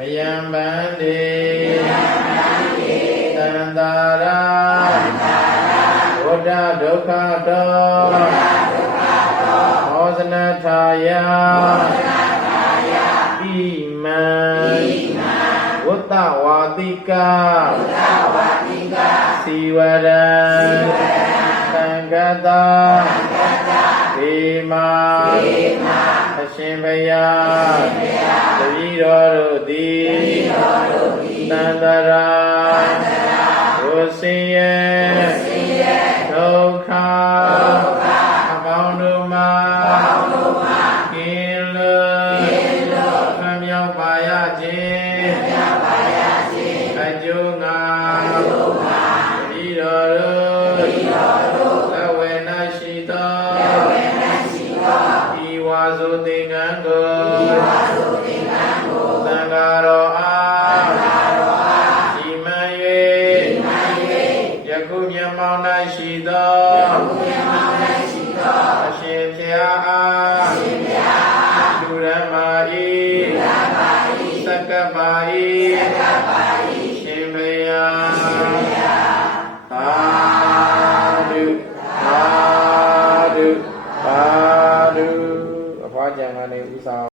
မယံဗန္တိသန္တာရာဝဋ္ဌဒုက္ခတောမောဇနထာယဣမံဝတ္တဝါတိကစီဝရံသံဃတာဒေမာအရှင်ဘုရားတပည့်တော်တို့သည်သန္တရာဝဆင်းရဲဒုက္ခအပေါင်းတို့မှာကင်းလွတ်ထွံ့မြောက်ပါရခြင်းအကျိုးငါတပည့်တော်တို့လက်ဝဲ၌ရှိသောဤဝါဆိုသင်္ကန်းကိုသံဃာတော်အားဒီမှန်၍ယခုမျက်မှောက်၌ရှိသောအရှင်ဘုရားအားလူရမ္မာဤသက္ကပ္ပါဤ